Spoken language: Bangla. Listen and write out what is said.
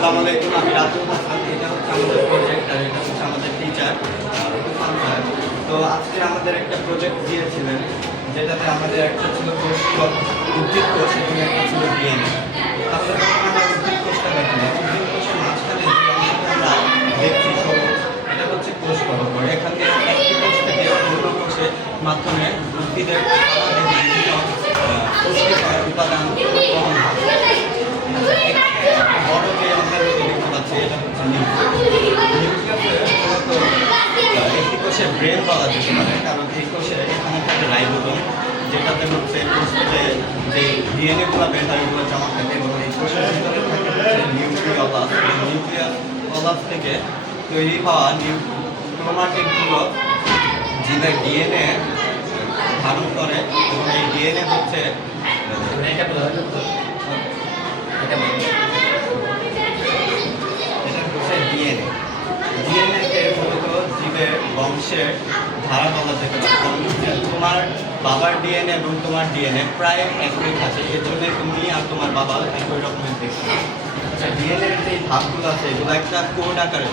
আসসালামু আলাইকুম, আমি রাতুল হাসান। এটা হচ্ছে আমাদের প্রজেক্ট আর এটা হচ্ছে আমাদের টিচার। তো আজকে আমাদের একটা প্রজেক্ট দিয়েছিলেন, যেটাতে আমাদের একটা ছিল কোষ, উদ্ভিদ কোষ এবং একটা ছিল ডিএনএ। তাহলে আমরা উদ্ভিদ কোষটা দেখলাম। উদ্ভিদ কোষের মাঝখানে যে অংশটা আমরা দেখছি সবুজ, এটা হচ্ছে কোষ গঠন। এখানে একটি কোষ থেকে অন্য কোষের মাধ্যমে উদ্ভিদের বিভিন্ন পুষ্টিকর উপাদান গ্রহণ হয়। বড় যে আমরা দেখতে পাচ্ছি এটা হচ্ছে একটি কোষের ব্রেন বলা যেতে পারে, কারণ এই কোষে এখানে থাকে রাইবোজোম, যেটাতে হচ্ছে কোষে যে ডিএনএ গুলো বের হয় ওগুলো জমা থাকে, এবং এই কোষের ভিতরে থাকে হচ্ছে নিউক্লিওলাস। এই নিউক্লিওলাস থেকে তৈরি হওয়া ক্রোমাটিডগুলো জীবের ডিএনএ ধারণ করে, এবং এই ডিএনএ হচ্ছে ডিএনএকে মূলত জীবের বংশের ধারা বলা যেতে পারে। তোমার বাবার ডিএনএ এবং তোমার ডিএনএ প্রায় একই থাকে, এর জন্য তুমি আর তোমার বাবা একই রকমের দেখতে। আচ্ছা, ডিএনএর যে ধাপগুলো আছে এগুলো একটা কোড আকারে